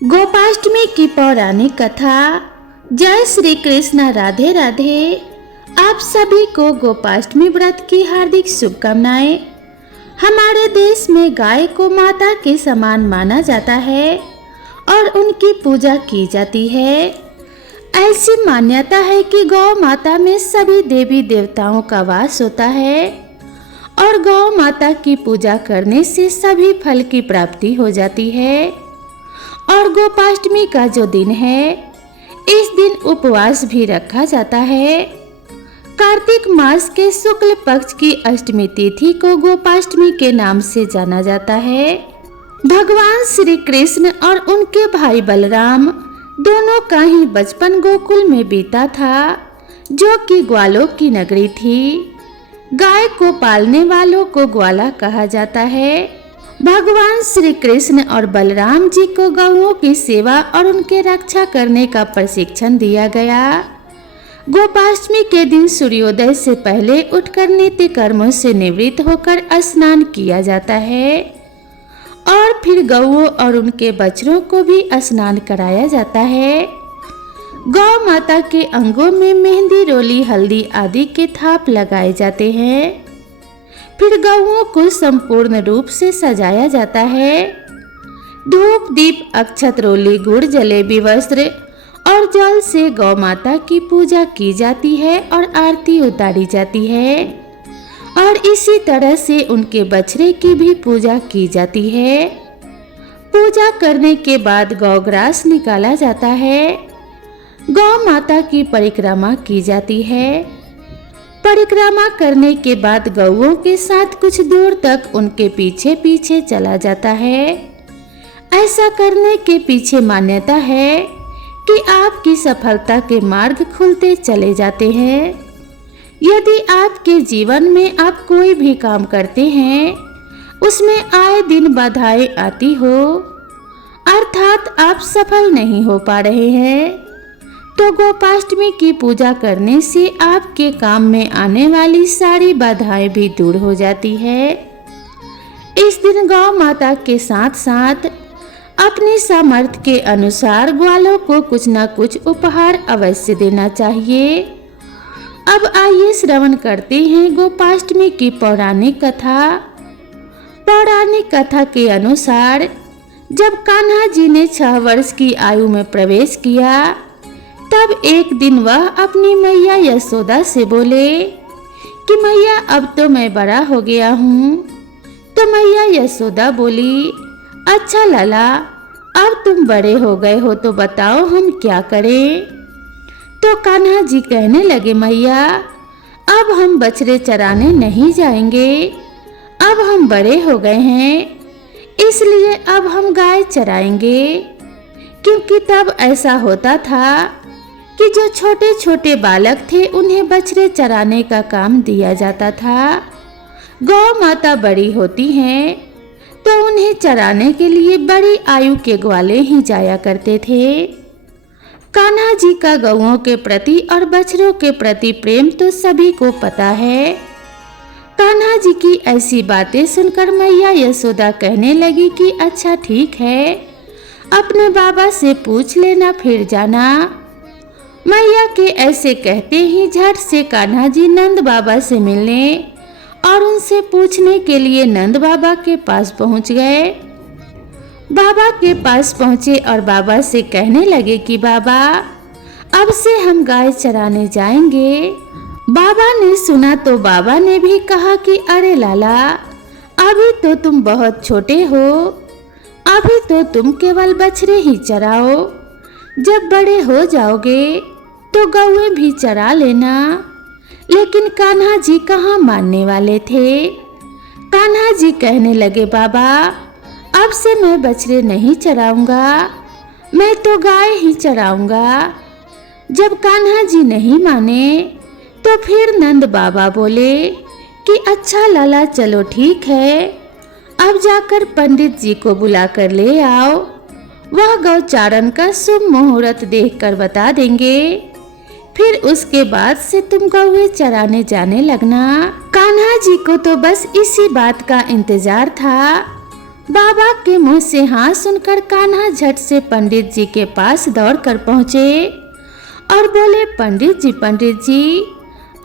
गोपाष्टमी की पौराणिक कथा। जय श्री कृष्ण, राधे राधे। आप सभी को गोपाष्टमी व्रत की हार्दिक शुभकामनाएं। हमारे देश में गाय को माता के समान माना जाता है और उनकी पूजा की जाती है। ऐसी मान्यता है कि गौ माता में सभी देवी देवताओं का वास होता है और गौ माता की पूजा करने से सभी फल की प्राप्ति हो जाती है। और गोपाष्टमी का जो दिन है, इस दिन उपवास भी रखा जाता है। कार्तिक मास के शुक्ल पक्ष की अष्टमी तिथि को गोपाष्टमी के नाम से जाना जाता है। भगवान श्री कृष्ण और उनके भाई बलराम दोनों का ही बचपन गोकुल में बीता था, जो कि ग्वालों की नगरी थी। गाय को पालने वालों को ग्वाला कहा जाता है। भगवान श्री कृष्ण और बलराम जी को गौओं की सेवा और उनके रक्षा करने का प्रशिक्षण दिया गया। गोपाष्टमी के दिन सूर्योदय से पहले उठकर नित्य कर्मों से निवृत्त होकर स्नान किया जाता है और फिर गौओं और उनके बछड़ों को भी स्नान कराया जाता है। गौ माता के अंगों में मेहंदी, रोली, हल्दी आदि के थाप लगाए जाते हैं। फिर गौओं को संपूर्ण रूप से सजाया जाता है। धूप, दीप, अक्षत, रोली, गुड़, जलेबी, वस्त्र और जल से गौ माता की पूजा की जाती है और आरती उतारी जाती है। और इसी तरह से उनके बछड़े की भी पूजा की जाती है। पूजा करने के बाद गौग्रास निकाला जाता है। गौ माता की परिक्रमा की जाती है। परिक्रमा करने के बाद गौओं के साथ कुछ दूर तक उनके पीछे पीछे चला जाता है। ऐसा करने के पीछे मान्यता है कि आपकी सफलता के मार्ग खुलते चले जाते हैं। यदि आपके जीवन में आप कोई भी काम करते हैं, उसमें आए दिन बाधाएं आती हो, अर्थात आप सफल नहीं हो पा रहे हैं, तो गोपाष्टमी की पूजा करने से आपके काम में आने वाली सारी बाधाएं भी दूर हो जाती है। इस दिन गौ माता के साथ साथ अपनी सामर्थ्य के अनुसार ग्वालों को कुछ न कुछ उपहार अवश्य देना चाहिए। अब आइए श्रवण करते हैं गोपाष्टमी की पौराणिक कथा। पौराणिक कथा के अनुसार जब कान्हा जी ने 6 वर्ष की आयु में प्रवेश किया, तब एक दिन वह अपनी मैया यशोदा से बोले कि मैया, अब तो मैं बड़ा हो गया हूँ। तो मैया यशोदा बोली, अच्छा लाला, अब तुम बड़े हो गए हो तो बताओ हम क्या करें। तो कान्हा जी कहने लगे, मैया, अब हम बछड़े चराने नहीं जाएंगे। अब हम बड़े हो गए हैं, इसलिए अब हम गाय चराएंगे। क्योंकि तब ऐसा होता था कि जो छोटे छोटे बालक थे उन्हें बछड़े चराने का काम दिया जाता था। गौ माता बड़ी होती हैं तो उन्हें चराने के लिए बड़ी आयु के ग्वाले ही जाया करते थे। कान्हा जी का गौओं के प्रति और बछड़ों के प्रति प्रेम तो सभी को पता है। कान्हा जी की ऐसी बातें सुनकर मैया यशोदा कहने लगी कि अच्छा ठीक है, अपने बाबा से पूछ लेना, फिर जाना। मैया के ऐसे कहते ही झट से कान्हा जी नंद बाबा से मिलने और उनसे पूछने के लिए नंद बाबा के पास पहुंच गए। बाबा के पास पहुंचे और बाबा से कहने लगे कि बाबा, अब से हम गाय चराने जाएंगे। बाबा ने सुना तो बाबा ने भी कहा कि अरे लाला, अभी तो तुम बहुत छोटे हो, अभी तो तुम केवल बछड़े ही चराओ। जब बड़े हो जाओगे तो गौएं भी चरा लेना। लेकिन कान्हा जी कहाँ मानने वाले थे। कान्हा जी कहने लगे, बाबा, अब से मैं बछड़े नहीं चराऊंगा, मैं तो गाय ही चराऊंगा। जब कान्हा जी नहीं माने तो फिर नंद बाबा बोले कि अच्छा लाला, चलो ठीक है, अब जाकर पंडित जी को बुलाकर ले आओ। वह गौचारण का शुभ मुहूर्त देखकर बता देंगे, फिर उसके बाद से तुम गौएं चराने जाने लगना। कान्हा जी को तो बस इसी बात का इंतजार था। बाबा के मुंह से हाँ सुनकर कान्हा झट से पंडित जी के पास दौड़ कर पहुंचे और बोले, पंडित जी,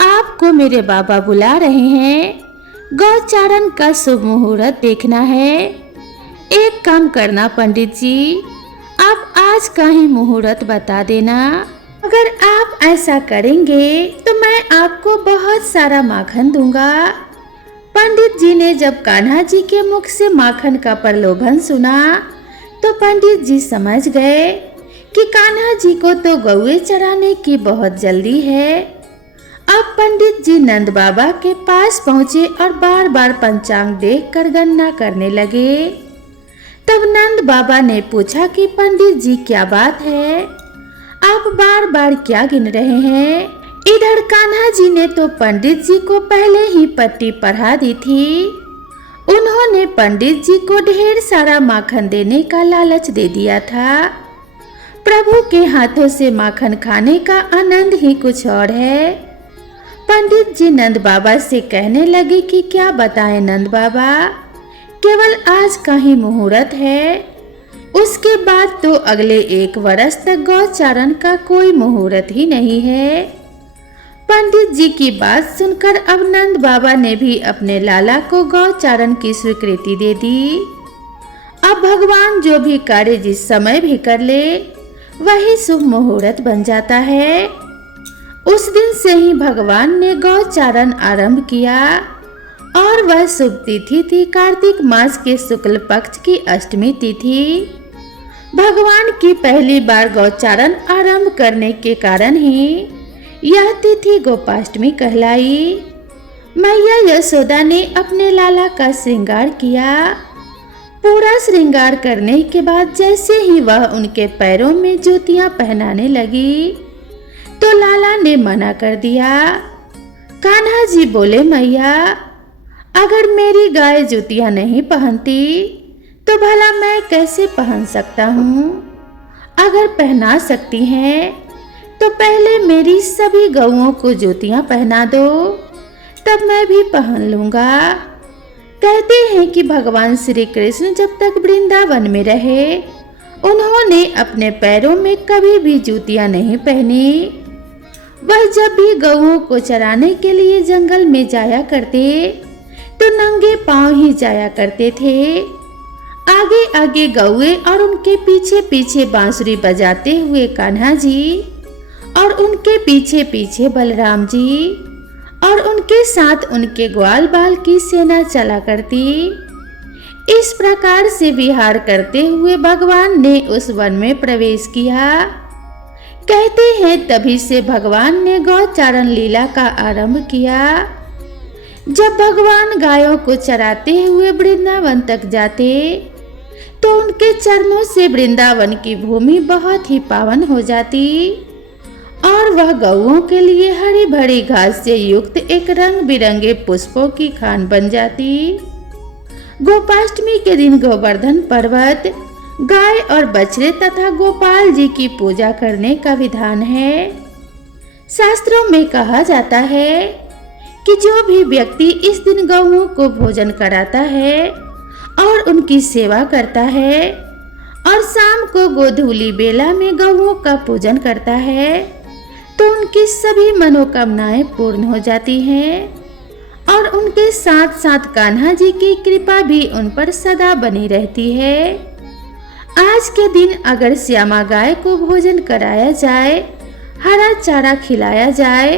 आपको मेरे बाबा बुला रहे हैं। गौचारण का शुभ मुहूर्त देखना है। एक काम करना पंडित जी, आप आज का ही मुहूर्त बता देना। अगर आप ऐसा करेंगे तो मैं आपको बहुत सारा माखन दूंगा। पंडित जी ने जब कान्हा जी के मुख से माखन का प्रलोभन सुना तो पंडित जी समझ गए कि कान्हा जी को तो गौए चराने की बहुत जल्दी है। अब पंडित जी नंद बाबा के पास पहुंचे और बार बार पंचांग देखकर गणना करने लगे। तब नंद बाबा ने पूछा कि पंडित जी क्या बात है, आप बार बार क्या गिन रहे हैं? इधर कान्हा जी ने तो पंडित जी को पहले ही पट्टी पढ़ा दी थी। उन्होंने पंडित जी को ढेर सारा माखन देने का लालच दे दिया था। प्रभु के हाथों से माखन खाने का आनंद ही कुछ और है। पंडित जी नंद बाबा से कहने लगे कि क्या बताएं नंद बाबा, केवल आज का ही मुहूर्त है, उसके बाद तो अगले 1 वर्ष तक गौचारण का कोई मुहूर्त ही नहीं है। पंडित जी की बात सुनकर अब नंद बाबा ने भी अपने लाला को गौचारण की स्वीकृति दे दी। अब भगवान जो भी कार्य जिस समय भी कर ले वही शुभ मुहूर्त बन जाता है। उस दिन से ही भगवान ने गौचारण आरंभ किया और वह शुभ तिथि थी कार्तिक मास के शुक्ल पक्ष की अष्टमी तिथि। भगवान की पहली बार गौचारण आरंभ करने के कारण ही यह तिथि गोपाष्टमी कहलाई। मैया यशोदा ने अपने लाला का श्रृंगार किया। पूरा श्रृंगार करने के बाद जैसे ही वह उनके पैरों में जूतियां पहनाने लगी तो लाला ने मना कर दिया। कान्हा जी बोले, मैया अगर मेरी गाय जूतियां नहीं पहनती तो भला मैं कैसे पहन सकता हूँ? अगर पहना सकती हैं तो पहले मेरी सभी गौओं को जूतियां पहना दो, तब मैं भी पहन लूंगा। कहते हैं कि भगवान श्री कृष्ण जब तक वृंदावन में रहे उन्होंने अपने पैरों में कभी भी जूतियां नहीं पहनी। वह जब भी गौओं को चराने के लिए जंगल में जाया करते तो नंगे पांव ही जाया करते थे। आगे आगे गौए और उनके पीछे पीछे बांसुरी बजाते हुए कान्हा जी और उनके पीछे पीछे बलराम जी और उनके साथ उनके ग्वाल बाल की सेना चला करती। इस प्रकार से विहार करते हुए भगवान ने उस वन में प्रवेश किया। कहते हैं तभी से भगवान ने गौचारण लीला का आरंभ किया। जब भगवान गायों को चराते हुए वृंदावन तक जाते तो उनके चरणों से वृंदावन की भूमि बहुत ही पावन हो जाती और वह गौओं के लिए हरी भरी घास से युक्त एक रंग बिरंगे पुष्पों की खान बन जाती। गोपाष्टमी के दिन गोवर्धन पर्वत, गाय और बछड़े तथा गोपाल जी की पूजा करने का विधान है। शास्त्रों में कहा जाता है कि जो भी व्यक्ति इस दिन गौओं को भोजन कराता है और उनकी सेवा करता है और शाम को गोधूली बेला में गौओं का पूजन करता है तो उनकी सभी मनोकामनाएं पूर्ण हो जाती हैं और उनके साथ साथ कान्हा जी की कृपा भी उन पर सदा बनी रहती है। आज के दिन अगर श्यामा गाय को भोजन कराया जाए, हरा चारा खिलाया जाए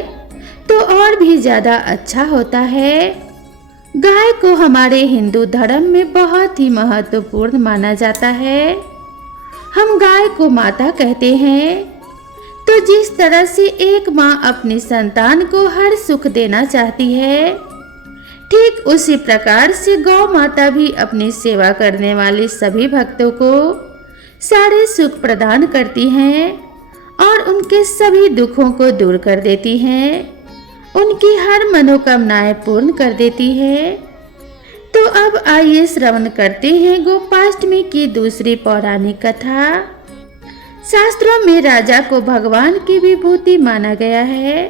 तो और भी ज्यादा अच्छा होता है। गाय को हमारे हिंदू धर्म में बहुत ही महत्वपूर्ण माना जाता है। हम गाय को माता कहते हैं। तो जिस तरह से एक माँ अपनी संतान को हर सुख देना चाहती है, ठीक उसी प्रकार से गौ माता भी अपनी सेवा करने वाले सभी भक्तों को सारे सुख प्रदान करती हैं और उनके सभी दुखों को दूर कर देती हैं, उनकी हर मनोकामनाएं पूर्ण कर देती है। तो अब आइए श्रवण करते हैं गोपाष्टमी की दूसरी पौराणिक कथा। शास्त्रों में राजा को भगवान की विभूति माना गया है।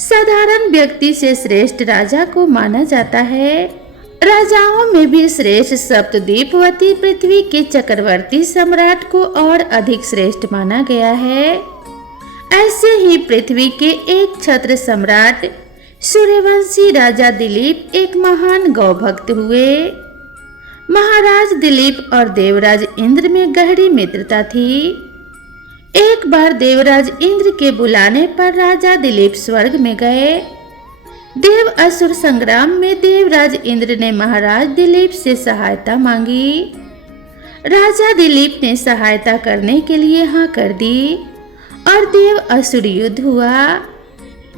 साधारण व्यक्ति से श्रेष्ठ राजा को माना जाता है। राजाओं में भी श्रेष्ठ सप्तद्वीपवती पृथ्वी के चक्रवर्ती सम्राट को और अधिक श्रेष्ठ माना गया है। ऐसे ही पृथ्वी के एक छत्र सम्राट सूर्यवंशी राजा दिलीप एक महान गौभक्त हुए। महाराज दिलीप और देवराज इंद्र में गहरी मित्रता थी। एक बार देवराज इंद्र के बुलाने पर राजा दिलीप स्वर्ग में गए। देव असुर संग्राम में देवराज इंद्र ने महाराज दिलीप से सहायता मांगी। राजा दिलीप ने सहायता करने के लिए हाँ कर दी और देव असुर युद्ध हुआ।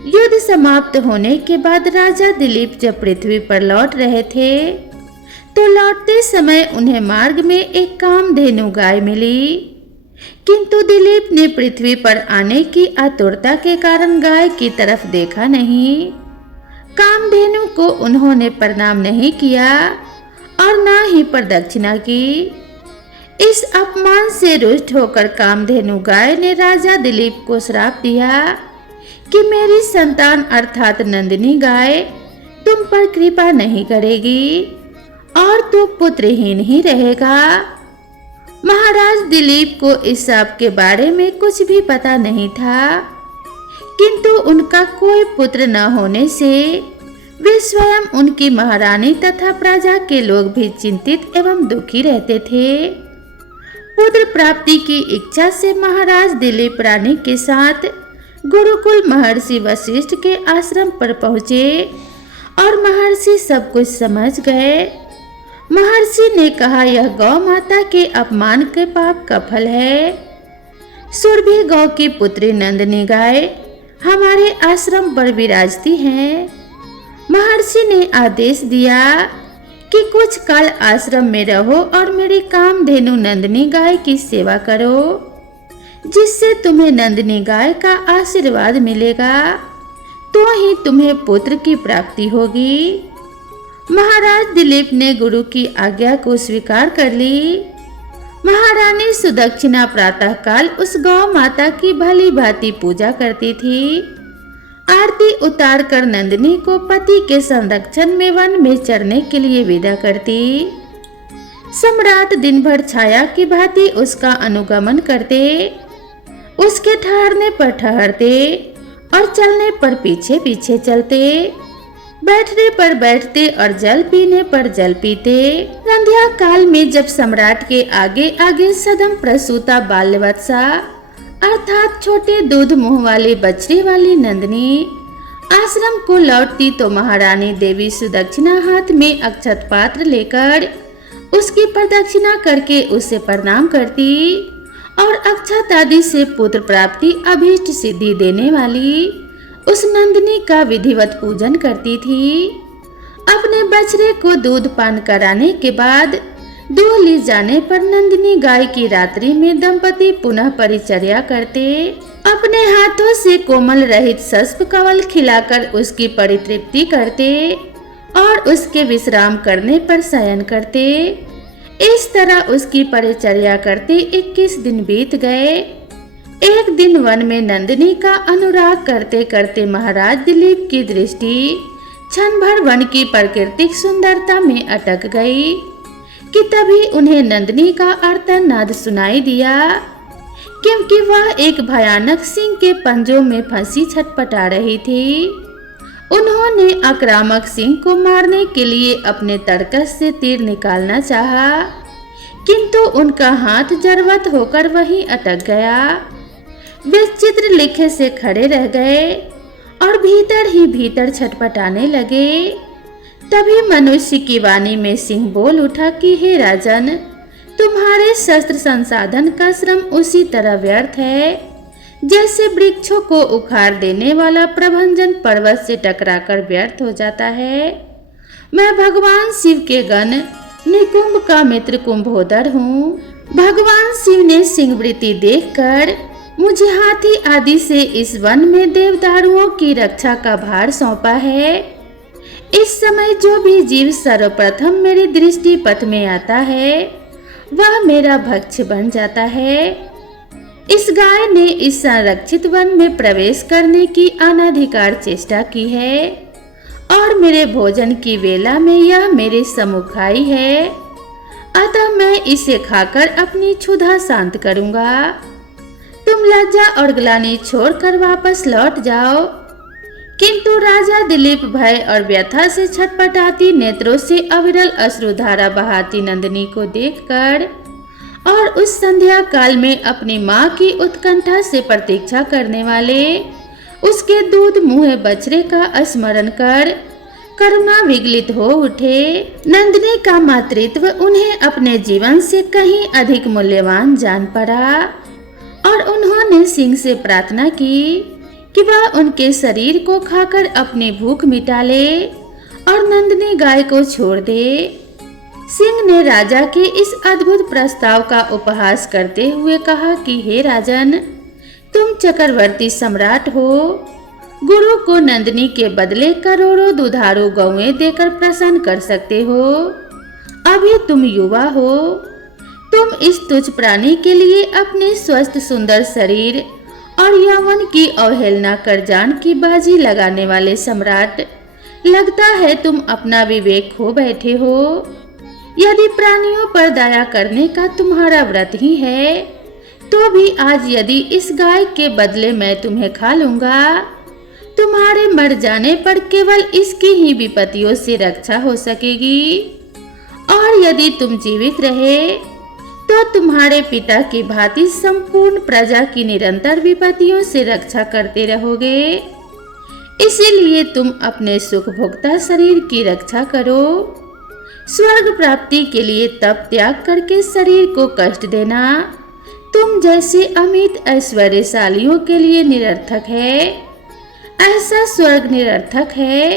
युद्ध समाप्त होने के बाद राजा दिलीप जब पृथ्वी पर लौट रहे थे तो लौटते समय उन्हें मार्ग में एक कामधेनु गाय मिली, किंतु दिलीप ने पृथ्वी पर आने की आतुरता के कारण गाय की तरफ देखा नहीं। कामधेनु को उन्होंने प्रणाम नहीं किया और न ही प्रदक्षिणा की। इस अपमान से रुष्ट होकर कामधेनु गाय ने राजा दिलीप को श्राप दिया कि मेरी संतान अर्थात नंदिनी गाय तुम पर कृपा नहीं करेगी और तू पुत्रहीन ही रहेगा। महाराज दिलीप को इस शाप के बारे में कुछ भी पता नहीं था, किंतु उनका कोई पुत्र न होने से वे स्वयं, उनकी महारानी तथा प्रजा के लोग भी चिंतित एवं दुखी रहते थे। पुत्र प्राप्ति की इच्छा से महाराज दिलीप रानी के साथ गुरुकुल महर्षि वशिष्ठ के आश्रम पर पहुँचे और महर्षि सब कुछ समझ गए। महर्षि ने कहा, यह गौ माता के अपमान के पाप का फल है। सुरभि गौ की पुत्री नंदिनी गाय हमारे आश्रम पर विराजती है। महर्षि ने आदेश दिया कि कुछ काल आश्रम में रहो और मेरी कामधेनु नंदिनी गाय की सेवा करो, जिससे तुम्हें नंदिनी गाय का आशीर्वाद मिलेगा, तो ही तुम्हें पुत्र की प्राप्ति होगी। महाराज दिलीप ने गुरु की आज्ञा को स्वीकार कर ली। महारानी सुदक्षिणा प्रातःकाल उस गौ माता की भली भांति पूजा करती थी। आरती उतार कर नंदिनी को पति के संरक्षण में वन में चरने के लिए विदा करती। सम्राट दिन भर छाया की भांति उसका अनुगमन करते, उसके ठहरने पर ठहरते और चलने पर पीछे पीछे चलते, बैठने पर बैठते और जल पीने पर जल पीते। संध्या काल में जब सम्राट के आगे आगे सदम प्रसूता बाल्यवत्सा अर्थात छोटे दूध मुंह वाली बछड़ी वाली नंदिनी आश्रम को लौटती तो महारानी देवी सुदक्षिणा हाथ में अक्षत पात्र लेकर उसकी प्रदक्षिणा करके उसे प्रणाम करती और अक्षत आदि से पुत्र प्राप्ति अभीष्ट सिद्धि देने वाली उस नंदिनी का विधिवत पूजन करती थी। अपने बछड़े को दूध पान कराने के बाद दूह ले जाने पर नंदिनी गाय की रात्रि में दंपति पुनः परिचर्या करते, अपने हाथों से कोमल रहित सस्प कवल खिलाकर उसकी परितृप्ति करते और उसके विश्राम करने पर शयन करते। इस तरह उसकी परिचर्या करते 21 दिन बीत गए। एक दिन वन में नंदिनी का अनुराग करते करते महाराज दिलीप की दृष्टि क्षण भर वन की प्राकृतिक सुंदरता में अटक गई कि तभी उन्हें नंदिनी का आर्तनाद सुनाई दिया, क्योंकि वह एक भयानक सिंह के पंजों में फंसी छटपटा रही थी। उन्होंने आक्रामक सिंह को मारने के लिए अपने तरकस से तीर निकालना चाहा, किंतु उनका हाथ जड़वत होकर वहीं अटक गया। वे चित्र लिखे से खड़े रह गए और भीतर ही भीतर छटपटाने लगे। तभी मनुष्य की वाणी में सिंह बोल उठा कि हे राजन, तुम्हारे शस्त्र संसाधन का श्रम उसी तरह व्यर्थ है जैसे वृक्षों को उखाड़ देने वाला प्रभंजन पर्वत से टकराकर व्यर्थ हो जाता है। मैं भगवान शिव के गण निकुंभ का मित्र कुंभोदर हूँ। भगवान शिव ने सिंहवृत्ति देखकर मुझे हाथी आदि से इस वन में देवदारुओं की रक्षा का भार सौंपा है। इस समय जो भी जीव सर्वप्रथम मेरी दृष्टि पथ में आता है वह मेरा भक्ष्य बन जाता है। इस गाय ने इस संरक्षित वन में प्रवेश करने की अनाधिकार चेष्टा की है और मेरे भोजन की वेला में यह मेरे सम्मुख आई है, अतः मैं इसे खाकर अपनी क्षुधा शांत करूंगा। तुम लज्जा और ग्लानि छोड़कर वापस लौट जाओ। किंतु राजा दिलीप भय और व्यथा से छटपटाती नेत्रों से अविरल अश्रुधारा बहाती नंदिनी को देखकर और उस संध्या काल में अपनी माँ की उत्कंठा से प्रतीक्षा करने वाले उसके दूध मुँहे बछड़े का स्मरण कर करुणा विगलित हो उठे। नंदिनी का मातृत्व उन्हें अपने जीवन से कहीं अधिक मूल्यवान जान पड़ा और उन्होंने सिंह से प्रार्थना की कि वह उनके शरीर को खाकर अपनी भूख मिटा ले और नंदिनी गाय को छोड़ दे। सिंह ने राजा के इस अद्भुत प्रस्ताव का उपहास करते हुए कहा कि हे राजन, तुम चक्रवर्ती सम्राट हो, गुरु को नंदिनी के बदले करोड़ों दुधारू गौएं देकर प्रसन्न कर सकते हो। अभी तुम युवा हो, तुम इस तुच्छ प्राणी के लिए अपने स्वस्थ सुंदर शरीर और यौवन की अवहेलना कर जान की बाजी लगाने वाले सम्राट, लगता है तुम अपना विवेक खो बैठे हो। यदि प्राणियों पर दया करने का तुम्हारा व्रत ही है, तो भी आज यदि इस गाय के बदले मैं तुम्हें खा लूंगा, तुम्हारे मर जाने पर केवल इसकी ही विपत्तियों से रक्षा हो सकेगी। और यदि तुम जीवित रहे तो तुम्हारे पिता की भांति संपूर्ण प्रजा की निरंतर विपत्तियों से रक्षा करते रहोगे। इसीलिए तुम अपने सुख भोक्ता शरीर की रक्षा करो। स्वर्ग प्राप्ति के लिए तप त्याग करके शरीर को कष्ट देना तुम जैसे अमित ऐश्वर्यशालियों के लिए निरर्थक है। ऐसा स्वर्ग निरर्थक है,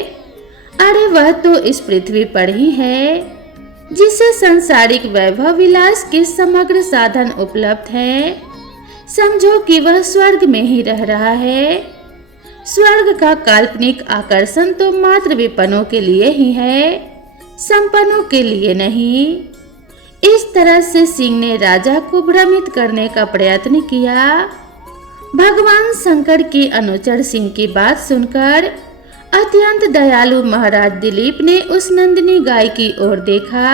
अरे वह तो इस पृथ्वी पर ही है जिसे सांसारिक वैभव विलास के समग्र साधन उपलब्ध हैं। समझो कि वह स्वर्ग में ही रह रहा है। स्वर्ग का काल्पनिक आकर्षण तो मात्र विपन्नों के लिए ही है, संपन्नों के लिए नहीं। इस तरह से सिंह ने राजा को भ्रमित करने का प्रयत्न किया। भगवान शंकर के अनुचर सिंह की बात सुनकर अत्यंत दयालु महाराज दिलीप ने उस नंदिनी गाय की ओर देखा,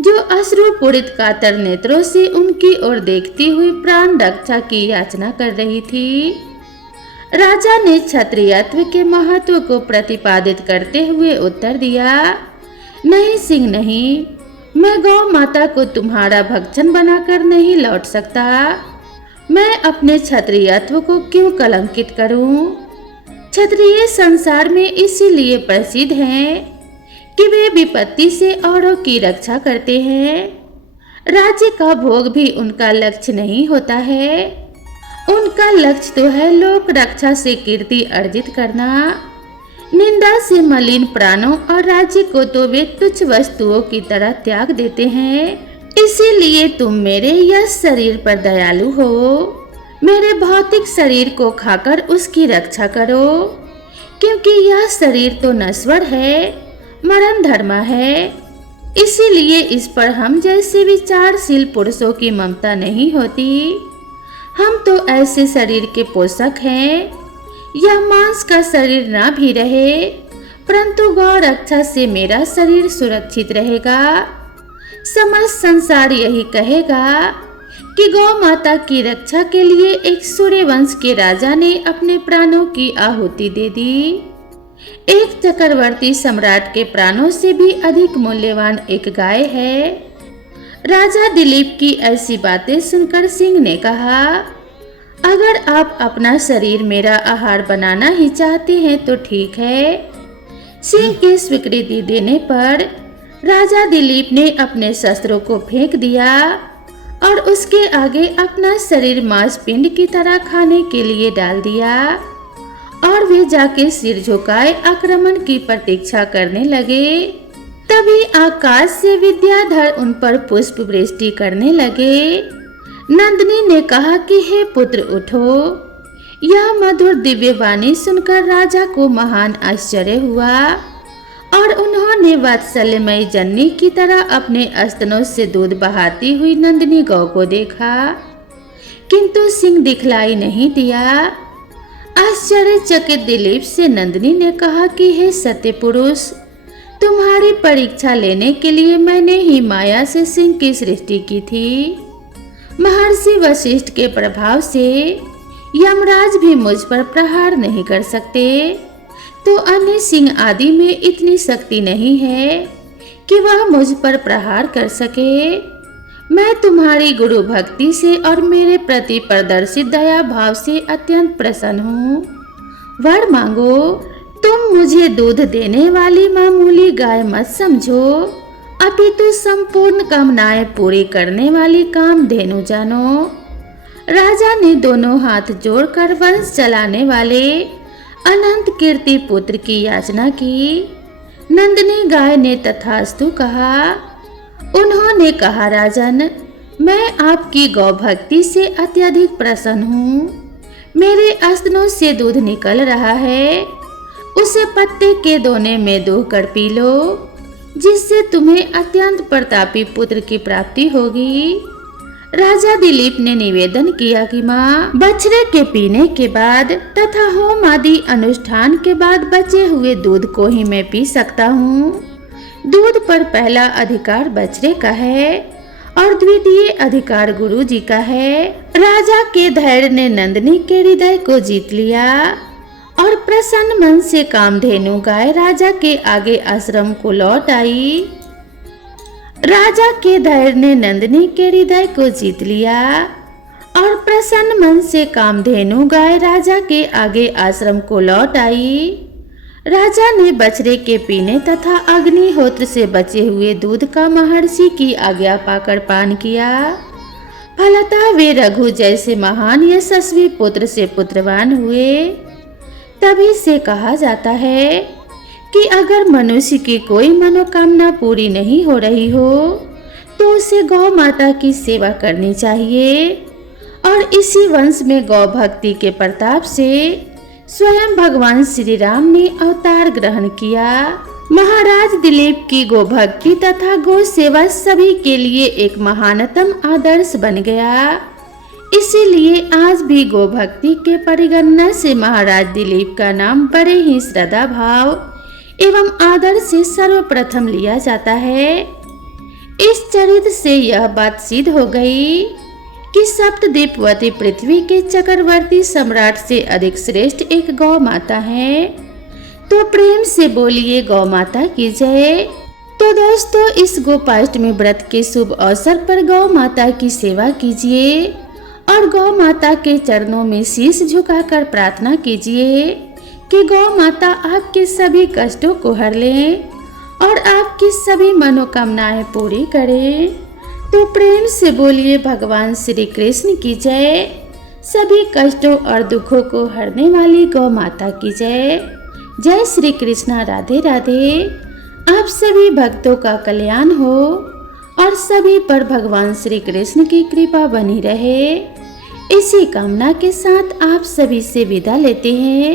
जो अश्रुपूरित कातर नेत्रों से उनकी ओर देखती हुई प्राण रक्षा की याचना कर रही थी। राजा ने क्षत्रियत्व के महत्व को प्रतिपादित करते हुए उत्तर दिया, नहीं सिंह नहीं, मैं गौ माता को तुम्हारा भक्षण बनाकर नहीं लौट सकता। मैं अपने क्षत्रियत्व को क्यों कलंकित करूं? क्षत्रिय संसार में इसीलिए प्रसिद्ध हैं कि वे विपत्ति से औरों की रक्षा करते हैं। राज्य का भोग भी उनका लक्ष्य नहीं होता है, उनका लक्ष्य तो है लोक रक्षा से कीर्ति अर्जित करना। निंदा से मलिन प्राणों और राज्य को तो वे तुच्छ वस्तुओं की तरह त्याग देते हैं। इसीलिए तुम मेरे यह शरीर पर दयालु हो, मेरे भौतिक शरीर को खाकर उसकी रक्षा करो, क्योंकि यह शरीर तो नश्वर है, मरण धर्मा है। इसीलिए इस पर हम जैसे विचारशील पुरुषों की ममता नहीं होती। हम तो ऐसे शरीर के पोषक हैं। यह मांस का शरीर ना भी रहे, परंतु गौ रक्षा से मेरा शरीर सुरक्षित रहेगा। समस्त संसार यही कहेगा कि गौ माता की रक्षा के लिए एक सूर्यवंश के राजा ने अपने प्राणों की आहुति दे दी। एक चक्रवर्ती सम्राट के प्राणों से भी अधिक मूल्यवान एक गाय है। राजा दिलीप की ऐसी बातें सुनकर सिंह ने कहा, अगर आप अपना शरीर मेरा आहार बनाना ही चाहते हैं तो ठीक है। सिंह की स्वीकृति देने पर राजा दिलीप ने अपने शस्त्रों को फेंक दिया और उसके आगे अपना शरीर मांसपिंड की तरह खाने के लिए डाल दिया और वे जाके सिर झुकाए आक्रमण की प्रतीक्षा करने लगे। तभी आकाश से विद्याधर उन पर पुष्प वृष्टि करने लगे। नंदिनी ने कहा कि हे पुत्र उठो। यह मधुर दिव्य वाणी सुनकर राजा को महान आश्चर्य हुआ और उन्होंने वात्सल्यमयी जननी की तरह अपने स्तनों से दूध बहाती हुई नंदिनी गौ को देखा, किंतु सिंह दिखलाई नहीं दिया। आश्चर्यचकित दिलीप से नंदिनी ने कहा कि हे सत्य पुरुष, तुम्हारी परीक्षा लेने के लिए मैंने ही माया से सिंह की सृष्टि की थी। महर्षि वशिष्ठ के प्रभाव से यमराज भी मुझ पर प्रहार नहीं कर सकते, तो अन्य सिंह आदि में इतनी शक्ति नहीं है कि वह मुझ पर प्रहार कर सके। मैं तुम्हारी गुरु भक्ति से और मेरे प्रति प्रदर्शित दया भाव से अत्यंत प्रसन्न हूँ। वर मांगो। तुम मुझे दूध देने वाली मामूली गाय मत समझो, अपितु संपूर्ण कामनाएं पूरी करने वाली कामधेनु जानो। राजा ने दोनों हाथ जोड़कर वंश चलाने वाले अनंत कीर्ति पुत्र की याचना की। नंदिनी गाय ने तथास्तु कहा। उन्होंने कहा, राजन, मैं आपकी गौ भक्ति से अत्यधिक प्रसन्न हूँ। मेरे स्तनों से दूध निकल रहा है, उसे पत्ते के दोने में दूह कर पी लो, जिससे तुम्हें अत्यंत प्रतापी पुत्र की प्राप्ति होगी। राजा दिलीप ने निवेदन किया कि माँ, बछड़े के पीने के बाद तथा होम आदि अनुष्ठान के बाद बचे हुए दूध को ही मैं पी सकता हूँ। दूध पर पहला अधिकार बछड़े का है और द्वितीय अधिकार गुरु जी का है। राजा के धैर्य ने नंदिनी के हृदय को जीत लिया और प्रसन्न मन से कामधेनु गाय राजा के आगे आश्रम को लौट आई। राजा के धैर्य ने नंदिनी के हृदय को जीत लिया और प्रसन्न मन से कामधेनु गाय राजा के आगे आश्रम को लौट आई। राजा ने बछड़े के पीने तथा अग्निहोत्र से बचे हुए दूध का महर्षि की आज्ञा पाकर पान किया। फलतः वे रघु जैसे महान यशस्वी पुत्र से पुत्रवान हुए। तभी से कहा जाता है कि अगर मनुष्य की कोई मनोकामना पूरी नहीं हो रही हो तो उसे गौ माता की सेवा करनी चाहिए। और इसी वंश में गौ भक्ति के प्रताप से स्वयं भगवान श्री राम ने अवतार ग्रहण किया। महाराज दिलीप की गो भक्ति तथा गो सेवा सभी के लिए एक महानतम आदर्श बन गया। इसीलिए आज भी गो भक्ति के परिगणना से महाराज दिलीप का नाम बड़े ही श्रद्धा भाव एवं आदर से सर्वप्रथम लिया जाता है। इस चरित्र से यह बात सिद्ध हो गई कि सप्तद्वीपवती पृथ्वी के चक्रवर्ती सम्राट से अधिक श्रेष्ठ एक गौ माता है। तो प्रेम से बोलिए गौ माता की जय। तो दोस्तों, इस गोपाष्टमी व्रत के शुभ अवसर पर गौ माता की सेवा कीजिए और गौ माता के चरणों में शीश झुकाकर प्रार्थना कीजिए कि गौ माता आपके सभी कष्टों को हर लें और आपकी सभी मनोकामनाएं पूरी करें। तो प्रेम से बोलिए भगवान श्री कृष्ण की जय। सभी कष्टों और दुखों को हरने वाली गौ माता की जय। जय श्री कृष्णा। राधे राधे। आप सभी भक्तों का कल्याण हो और सभी पर भगवान श्री कृष्ण की कृपा बनी रहे। इसी कामना के साथ आप सभी से विदा लेते हैं।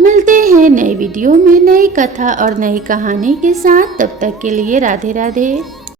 मिलते हैं नई वीडियो में नई कथा और नई कहानी के साथ। तब तक के लिए राधे राधे।